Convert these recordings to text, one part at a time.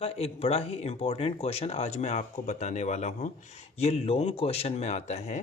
का एक बड़ा ही इम्पोर्टेंट क्वेश्चन आज मैं आपको बताने वाला हूँ। ये लॉन्ग क्वेश्चन में आता है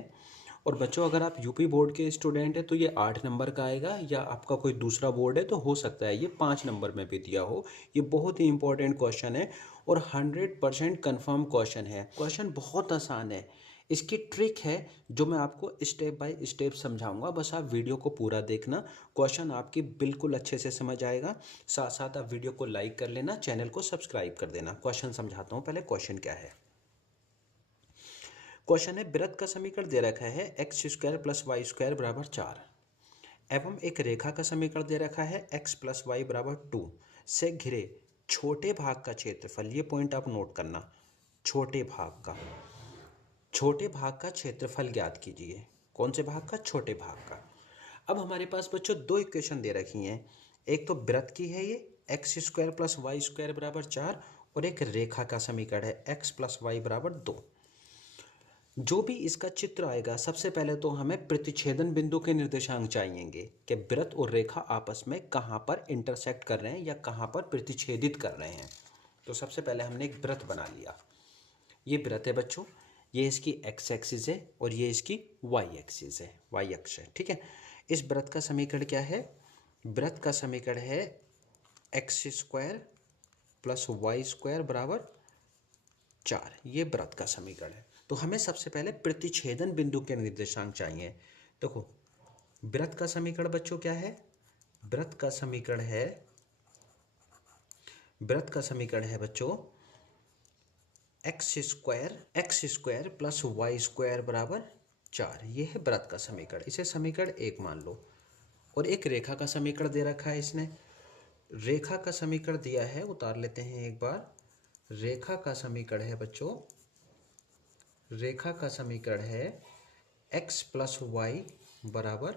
और बच्चों अगर आप यूपी बोर्ड के स्टूडेंट हैं तो ये 8 नंबर का आएगा, या आपका कोई दूसरा बोर्ड है तो हो सकता है ये 5 नंबर में भी दिया हो। ये बहुत ही इंपॉर्टेंट क्वेश्चन है और 100% कन्फर्म क्वेश्चन है। क्वेश्चन बहुत आसान है। इसकी ट्रिक है जो मैं आपको स्टेप बाय स्टेप समझाऊंगा, बस आप वीडियो को पूरा देखना। क्वेश्चन आपकी बिल्कुल अच्छे से समझ आएगा। साथ साथ आप वीडियो को लाइक कर लेना, चैनल को सब्सक्राइब कर देना। क्वेश्चन समझाता हूँ। पहले क्वेश्चन क्या है। क्वेश्चन है, वृत्त का समीकरण दे रखा है x square plus y square बराबर 4 एवं एक रेखा का समीकरण दे रखा है एक्स प्लस वाई बराबर 2 से घिरे छोटे भाग का क्षेत्रफल। ये पॉइंट आप नोट करना। छोटे भाग का क्षेत्रफल ज्ञात कीजिए। कौन से भाग का? छोटे भाग का। अब हमारे पास बच्चों दो इक्वेशन दे रखी हैं। एक तो वृत्त की है, ये x square plus y square बराबर 4, और एक रेखा का समीकरण है एक्स प्लस वाई बराबर 2। जो भी इसका चित्र आएगा, सबसे पहले तो हमें प्रतिच्छेदन बिंदु के निर्देशांक चाहिएंगे कि वृत्त और रेखा आपस में कहाँ पर इंटरसेक्ट कर रहे हैं या कहाँ पर प्रतिच्छेदित कर रहे हैं। तो सबसे पहले हमने एक वृत्त बना लिया। ये वृत्त है बच्चों, ये इसकी एक्स एक्सिस है और ये इसकी वाई एक्सिस है, वाई अक्ष है। ठीक है। इस वृत्त का समीकरण क्या है? वृत्त का समीकरण है x square plus y square बराबर 4। ये वृत्त का समीकरण है। तो हमें सबसे पहले प्रतिच्छेदन बिंदु के निर्देशांक चाहिए। देखो, वृत्त का समीकरण बच्चों क्या है? वृत्त का समीकरण है बच्चों x square plus y square बराबर 4। ये है वृत्त का समीकरण। इसे समीकरण 1 मान लो। और एक रेखा का समीकरण दे रखा है इसने। रेखा का समीकरण दिया है, उतार लेते हैं एक बार। रेखा का समीकरण है बच्चों, रेखा का समीकरण है एक्स प्लस वाई बराबर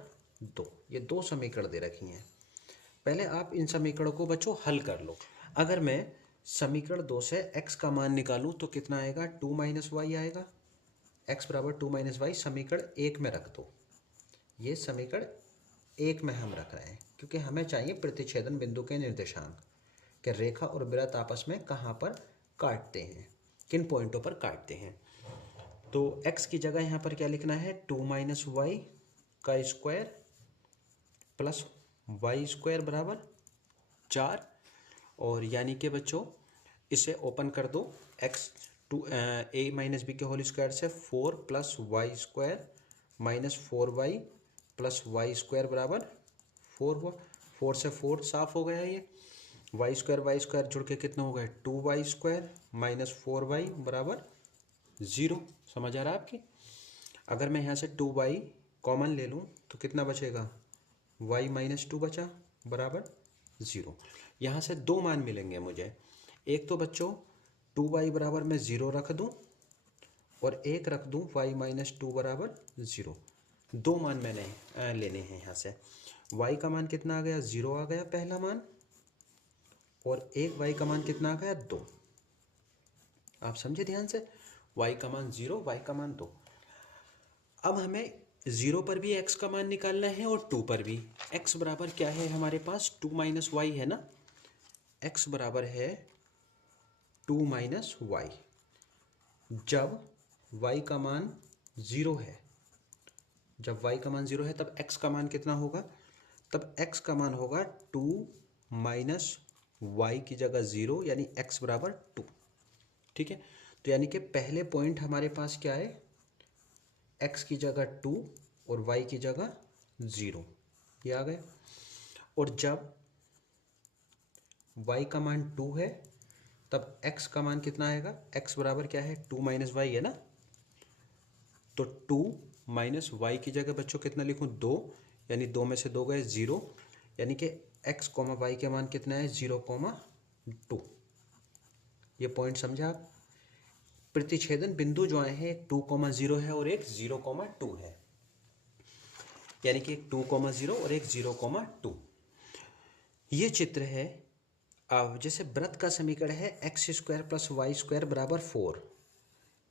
2। ये दो समीकरण दे रखी हैं। पहले आप इन समीकरणों को बच्चों हल कर लो। अगर मैं समीकरण 2 से x का मान निकालूं तो कितना आएगा? 2 माइनस वाई आएगा। x बराबर 2 माइनस वाई समीकरण 1 में रख दो। ये समीकरण 1 में हम रख रहे हैं क्योंकि हमें चाहिए प्रतिच्छेदन बिंदु के निर्देशांक कि रेखा और वृत्त आपस में कहाँ पर काटते हैं, किन पॉइंटों पर काटते हैं। तो x की जगह यहाँ पर क्या लिखना है? 2 माइनस वाई का स्क्वायर प्लस वाई स्क्वायर बराबर 4। और यानी कि बच्चों इसे ओपन कर दो। X to a minus b के होल स्क्वायर से 4 plus y square minus 4y plus y square बराबर 4 हुआ। 4 से 4 साफ हो गया है। ये वाई स्क्वायर जुड़ के कितना हो गया? 2y स्क्वायर माइनस 4y बराबर 0। समझ आ रहा है आपकी? अगर मैं यहाँ से 2y कॉमन ले लूँ तो कितना बचेगा? y माइनस 2 बचा बराबर 0। यहाँ से दो मान मिलेंगे मुझे। एक तो बच्चों 2y बराबर मैं 0 रख दूँ और एक रख दूँ y माइनस 2 बराबर 0। दो मान मैंने लेने हैं यहाँ से। y का मान कितना आ गया? 0 आ गया पहला मान, और एक y का मान कितना आ गया? 2। आप समझे ध्यान से? y का मान 0, y का मान 2। अब हमें 0 पर भी x का मान निकालना है और 2 पर भी। x बराबर क्या है हमारे पास? 2 माइनस वाई है ना। x बराबर है 2 माइनस वाई। जब y का मान 0 है, जब y का मान 0 है तब x का मान कितना होगा? तब x का मान होगा 2 माइनस वाई की जगह 0, यानी x बराबर 2। ठीक है। तो यानी कि पहले पॉइंट हमारे पास क्या है? x की जगह 2 और y की जगह 0। ये आ गया। और जब y का मान 2 है तब x का मान कितना आएगा? x बराबर क्या है? 2 माइनस वाई है ना। तो 2 माइनस वाई की जगह बच्चों कितना लिखूं? 2, यानी 2 में से 2 गए 0, यानी कि x कॉमा वाई के मान कितना है? 0,2। ये पॉइंट समझा आप? प्रतिच्छेदन बिंदु जो आए हैं एक 2,0 है और एक 0,2 है, यानी कि एक 2,0 और एक 0,2। ये चित्र है। अब जैसे वृत्त का समीकरण है x square plus y square बराबर 4,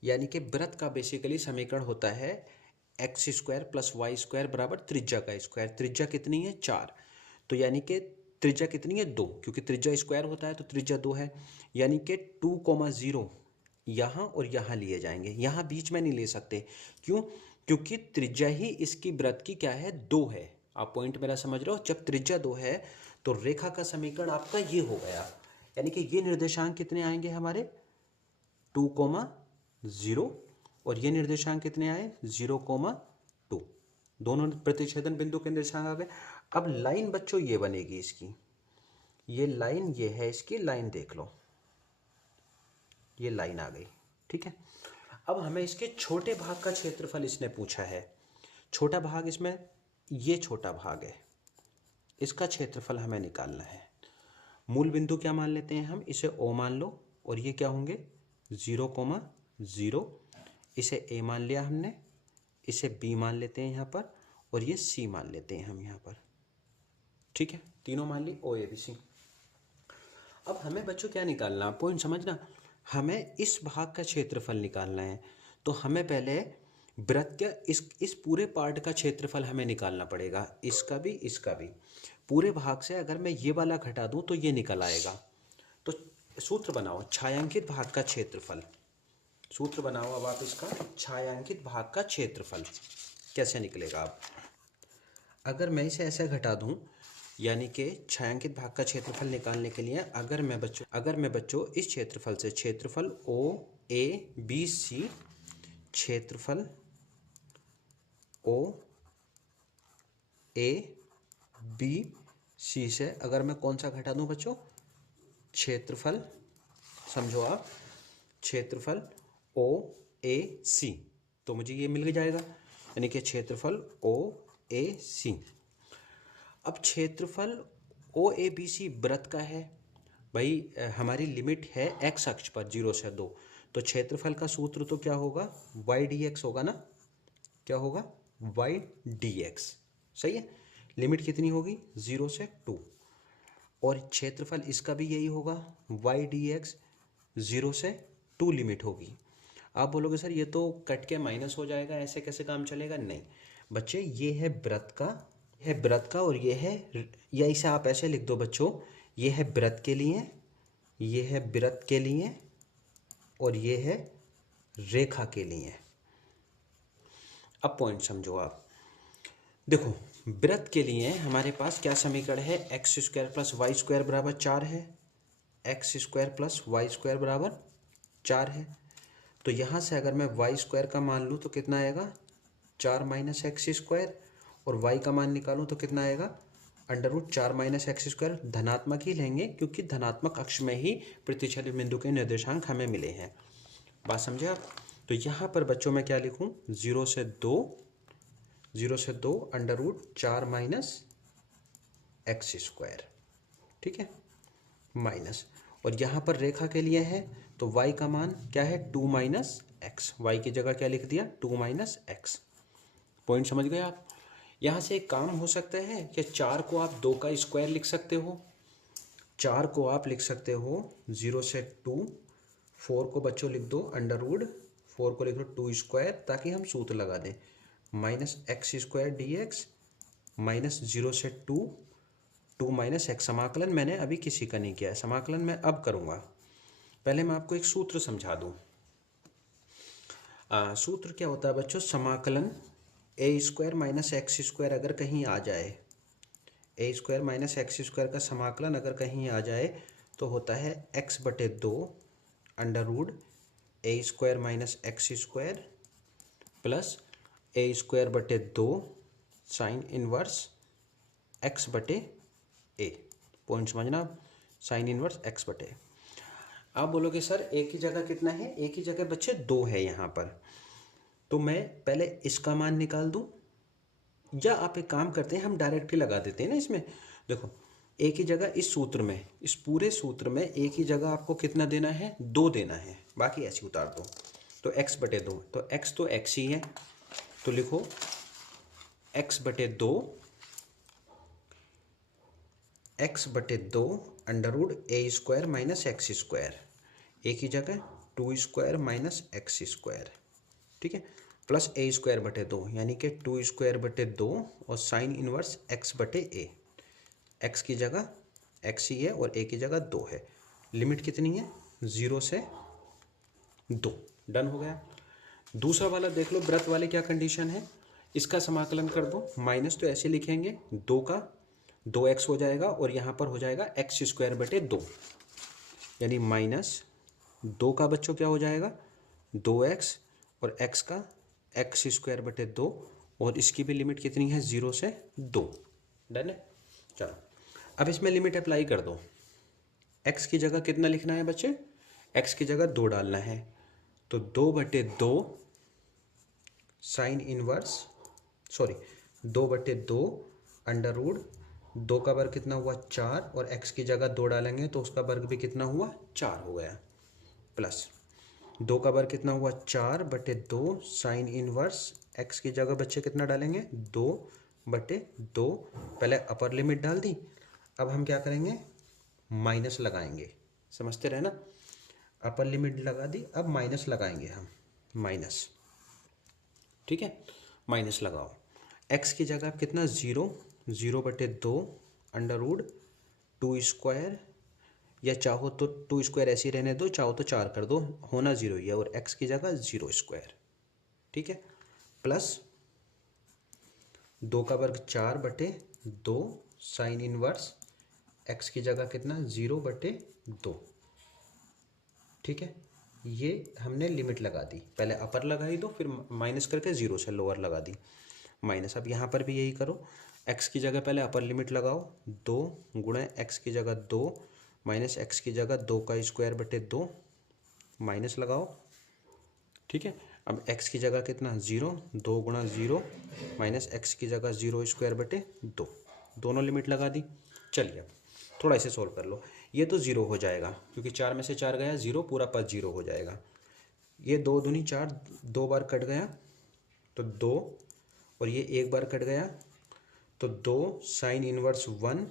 यानी कि वृत्त का बेसिकली समीकरण होता है x square plus y square बराबर त्रिज्या का स्क्वायर। त्रिज्या कितनी है? 4। तो यानी कि त्रिज्या कितनी है 2, क्योंकि त्रिज्या स्क्वायर होता है तो त्रिज्या 2 है, यानी कि 2,0 यहाँ और यहाँ लिए जाएंगे, यहाँ बीच में नहीं ले सकते। क्यों? क्योंकि त्रिज्या ही इसकी वृत्त की क्या है 2 है। आप पॉइंट मेरा समझ रहे हो? जब त्रिज्या 2 है तो रेखा का समीकरण आपका ये हो गया, यानी कि ये निर्देशांक कितने आएंगे हमारे 2,0 और ये निर्देशांक कितने आए 0,2, दोनों प्रतिच्छेदन बिंदु के निर्देशांक आ गए। अब लाइन बच्चों ये बनेगी इसकी, ये लाइन ये है इसकी लाइन, देख लो ये लाइन आ गई, ठीक है। अब हमें इसके छोटे भाग का क्षेत्रफल इसने पूछा है। छोटा भाग इसमें ये छोटा भाग है, इसका क्षेत्रफल हमें निकालना है। मूल बिंदु क्या मान लेते हैं हम, इसे O मान लो, और ये क्या होंगे 0,0, इसे A मान लिया हमने, इसे B मान लेते हैं यहाँ पर, और ये C मान लेते हैं हम यहाँ पर, ठीक है। तीनों मान ली O A B C। अब हमें बच्चों क्या निकालना, पॉइंट समझना, हमें इस भाग का क्षेत्रफल निकालना है। तो हमें पहले वृत्त का इस पूरे पार्ट का क्षेत्रफल हमें निकालना पड़ेगा, इसका भी इसका भी। पूरे भाग से अगर मैं ये वाला घटा दूं तो ये निकल आएगा। तो सूत्र बनाओ छायांकित भाग का क्षेत्रफल, सूत्र बनाओ अब आप इसका, छायांकित भाग का क्षेत्रफल कैसे निकलेगा। अब अगर मैं इसे ऐसे घटा दूं, यानी कि छायांकित भाग का क्षेत्रफल निकालने के लिए अगर मैं बच्चों इस क्षेत्रफल से, क्षेत्रफल OABC, क्षेत्रफल OABC से अगर मैं कौन सा घटा दूं बच्चों, क्षेत्रफल, समझो आप, क्षेत्रफल OAC, तो मुझे ये मिल जाएगा, यानी कि क्षेत्रफल OAC। अब क्षेत्रफल OABC वृत्त का है भाई, हमारी लिमिट है x अक्ष पर 0 से 2, तो क्षेत्रफल का सूत्र तो क्या होगा y/dx होगा ना, क्या होगा y/dx, सही है। लिमिट कितनी होगी 0 से 2, और क्षेत्रफल इसका भी यही होगा y/dx, 0 से 2 लिमिट होगी। आप बोलोगे सर ये तो कट के माइनस हो जाएगा, ऐसे कैसे काम चलेगा? नहीं बच्चे, ये है वृत्त का और ये है, या इसे आप ऐसे लिख दो बच्चों, ये है वृत्त के लिए, ये है वृत्त के लिए, और ये है रेखा के लिए। अब पॉइंट समझो आप, देखो वृत्त के लिए हमारे पास क्या समीकरण है, x² + y² बराबर 4 है, x² + y² बराबर 4 है। तो यहाँ से अगर मैं y² का मान लूँ तो कितना आएगा 4 - x², और y का मान निकालूं तो कितना आएगा √4 - x²। धनात्मक ही लेंगे क्योंकि धनात्मक अक्ष में ही प्रतिच्छेदन बिंदु के निर्देशांक हमें मिले हैं, बात समझे आप। तो यहाँ पर बच्चों मैं क्या लिखूं, 0 से 2 √4 - x², ठीक है, माइनस, और यहाँ पर रेखा के लिए है तो y का मान क्या है 2 - x, y की जगह क्या लिख दिया 2 - x। पॉइंट समझ गए आप। यहाँ से एक काम हो सकता है कि 4 को आप 2 का स्क्वायर लिख सकते हो, 4 को आप लिख सकते हो 0 से 2, 4 को बच्चों लिख दो √4 को लिख दो 2², ताकि हम सूत्र लगा दें, -x² dx -0 से 2 -x। समाकलन मैंने अभी किसी का नहीं किया है, समाकलन मैं अब करूँगा। पहले मैं आपको एक सूत्र समझा दूँ। सूत्र क्या होता है बच्चों, समाकलन a² - x² अगर कहीं आ जाए, a² - x² का समाकलन अगर कहीं आ जाए तो होता है x/2 √a² - x² plus a²/2 sine inverse x/a। Point समझना, साइन इनवर्स x/a। आप बोलोगे सर एक ही जगह कितना है, एक ही जगह बच्चे 2 है यहाँ पर, तो मैं पहले इसका मान निकाल दूं, या आप एक काम करते हैं हम डायरेक्ट ही लगा देते हैं ना इसमें। देखो एक ही जगह इस सूत्र में, इस पूरे सूत्र में एक ही जगह आपको कितना देना है 2 देना है, बाकी ऐसे उतार दो। तो x/2, तो x तो x ही है, तो लिखो x/2 √a² - x², एक ही जगह 2² - x², ठीक है, प्लस a²/2 यानी कि 2²/2 और साइन इनवर्स x/a, x की जगह एक्स ही है और ए की जगह 2 है। लिमिट कितनी है? 0 से 2। डन हो गया। दूसरा वाला देख लो, वृत्त वाले क्या कंडीशन है, इसका समाकलन कर दो। माइनस तो ऐसे लिखेंगे, 2 का 2x हो जाएगा और यहाँ पर हो जाएगा एक्स स्क्वायर बटे 2, यानी माइनस 2 का बच्चों क्या हो जाएगा 2x और x का एक्स स्क्वायर बटे 2, और इसकी भी लिमिट कितनी है 0 से 2। डन है। चलो अब इसमें लिमिट अप्लाई कर दो। x की जगह कितना लिखना है बच्चे? x की जगह 2 डालना है, तो 2/2 साइन इनवर्स 2/2 अंडर रूट 2 का वर्ग कितना हुआ 4, और x की जगह 2 डालेंगे तो उसका वर्ग भी कितना हुआ 4 हो गया, प्लस 2 का वर्ग कितना हुआ 4/2 साइन इनवर्स x की जगह बच्चे कितना डालेंगे 2/2। पहले अपर लिमिट डाल दी, अब हम क्या करेंगे माइनस लगाएंगे, समझते रहे ना। अपर लिमिट लगा दी, अब माइनस लगाएंगे हम, माइनस, ठीक है, माइनस लगाओ। x की जगह कितना 0/2 अंडर रूट 2 स्क्वायर, या चाहो तो 2 स्क्वायर ऐसे ही रहने दो, चाहो तो 4 कर दो, होना 0 ही है, और x की जगह 0 स्क्वायर, ठीक है, प्लस 2 का वर्ग 4/2 साइन इनवर्स x की जगह कितना 0/2, ठीक है। ये हमने लिमिट लगा दी, पहले अपर लगाई दो फिर माइनस करके 0 से लोअर लगा दी, माइनस। अब यहाँ पर भी यही करो, x की जगह पहले अपर लिमिट लगाओ, 2 गुणा x की जगह 2 माइनस x की जगह 2 का स्क्वायर बटे 2, माइनस लगाओ, ठीक है। अब x की जगह कितना 0, 2 गुणा 0 माइनस x की जगह 0 स्क्वायर बटे 2, दोनों लिमिट लगा दी। चलिए अब थोड़ा इसे सोल्व कर लो। ये तो 0 हो जाएगा क्योंकि 4 में से 4 गया 0, पूरा पद 0 हो जाएगा। ये 2 दूनी 4, 2 बार कट गया तो 2, और ये 1 बार कट गया तो 2 साइन इनवर्स 1,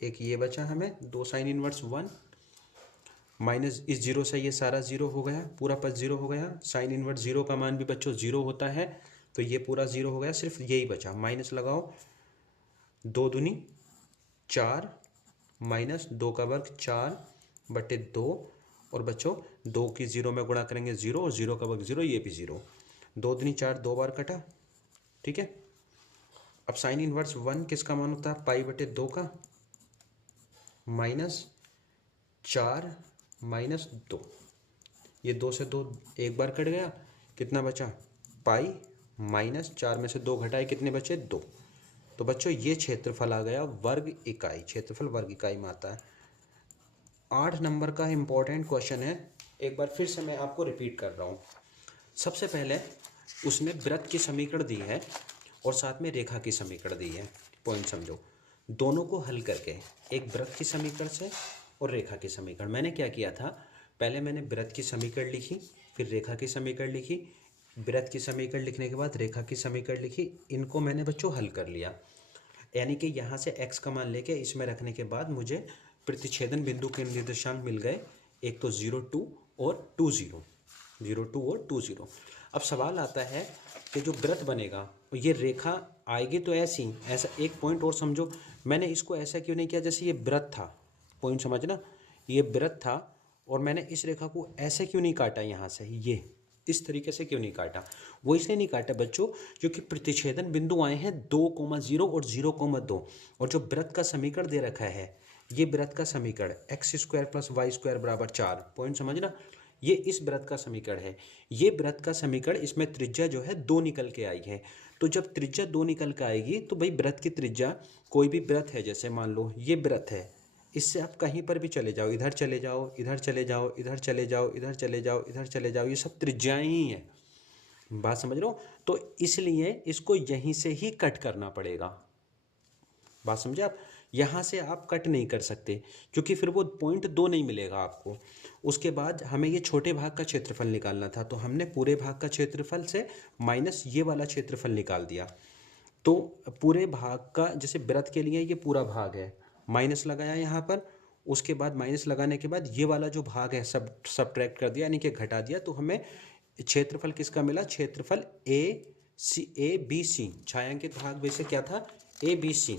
एक ये बचा हमें 2 साइन इनवर्स 1, माइनस इस 0 से ये सारा 0 हो गया, पूरा पद 0 हो गया। साइन इनवर्स 0 का मान भी बच्चों 0 होता है, तो ये पूरा 0 हो गया, सिर्फ यही बचा, माइनस लगाओ, 2 दूनी 4 माइनस 2 का वर्ग 4/2, और बच्चों 2 की 0 में गुणा करेंगे 0, और 0 का वर्ग 0, ये भी 0, 2 दूनी 4, 2 बार कटा, ठीक है। अब साइन इनवर्स 1 किसका मान होता है π/2 का, माइनस 4 माइनस 2, ये 2 से 2 एक बार कट गया, कितना बचा पाई, माइनस 4 में से 2 घटाए कितने बचे 2। तो बच्चों ये क्षेत्रफल आ गया वर्ग इकाई, क्षेत्रफल वर्ग इकाई में आता है। 8 नंबर का इंपॉर्टेंट क्वेश्चन है, एक बार फिर से मैं आपको रिपीट कर रहा हूँ। सबसे पहले उसने वृत्त की समीकरण दी है और साथ में रेखा की समीकरण दी है, पॉइंट समझो। दोनों को हल करके, एक वृत्त की समीकरण से और रेखा की समीकरण, मैंने क्या किया था, पहले मैंने वृत्त की समीकरण लिखी, फिर रेखा की समीकरण लिखी, वृत्त की समीकरण लिखने के बाद रेखा की समीकरण लिखी, इनको मैंने बच्चों हल कर लिया। यानी कि यहाँ से x का मान लेके इसमें रखने के बाद मुझे प्रतिच्छेदन बिंदु के निर्देशांक मिल गए, एक तो 0,2 और 2,0, 0,2 और 2,0। अब सवाल आता है कि जो वृत्त बनेगा ये रेखा आएगी तो ऐसी, ऐसा एक पॉइंट और समझो, मैंने इसको ऐसा क्यों नहीं किया जैसे ये वृत्त था, पॉइंट समझना, ये वृत्त था और मैंने इस रेखा को ऐसे क्यों नहीं काटा, यहाँ से ये इस तरीके से क्यों नहीं काटा, वो इसलिए नहीं काटा बच्चों क्योंकि प्रतिच्छेदन बिंदु आए हैं 2,0 और 0,2, और जो वृत्त का समीकरण दे रखा है, ये वृत्त का समीकरण x² + y² = 4, पॉइंट समझना, ये इस वृत्त का समीकरण है। ये वृत्त का समीकरण, इसमें त्रिज्या जो है 2 निकल के आई है, तो जब त्रिज्या 2 निकल के आएगी तो भाई वृत्त की त्रिज्या, कोई भी वृत्त है, जैसे मान लो ये वृत्त है, इससे आप कहीं पर भी चले जाओ, इधर चले जाओ, इधर चले जाओ, इधर चले जाओ, इधर चले जाओ, इधर चले जाओ, ये सब त्रिज्याएं ही हैं, बात समझ रहे हो। तो इसलिए इसको यहीं से ही कट करना पड़ेगा, बात समझे आप, यहाँ से आप कट नहीं कर सकते क्योंकि फिर वो पॉइंट 2 नहीं मिलेगा आपको। उसके बाद हमें ये छोटे भाग का क्षेत्रफल निकालना था, तो हमने पूरे भाग का क्षेत्रफल से माइनस ये वाला क्षेत्रफल निकाल दिया। तो पूरे भाग का, जैसे वृत्त के लिए ये पूरा भाग है, माइनस लगाया यहाँ पर, उसके बाद माइनस लगाने के बाद ये वाला जो भाग है सब सब्ट्रैक्ट कर दिया, यानी कि घटा दिया, तो हमें क्षेत्रफल किसका मिला, क्षेत्रफल ए बी सी, छायांकित भाग वैसे क्या था ABC,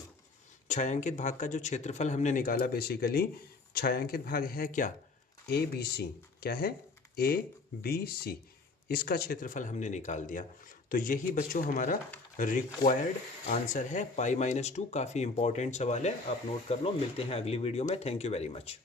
छायांकित भाग का जो क्षेत्रफल हमने निकाला, बेसिकली छायांकित भाग है क्या, ए बी सी, क्या है, ए बी सी, इसका क्षेत्रफल हमने निकाल दिया। तो यही बच्चों हमारा रिक्वायर्ड आंसर है, पाई -2। काफ़ी इंपॉर्टेंट सवाल है, आप नोट कर लो। मिलते हैं अगली वीडियो में। Thank you very much.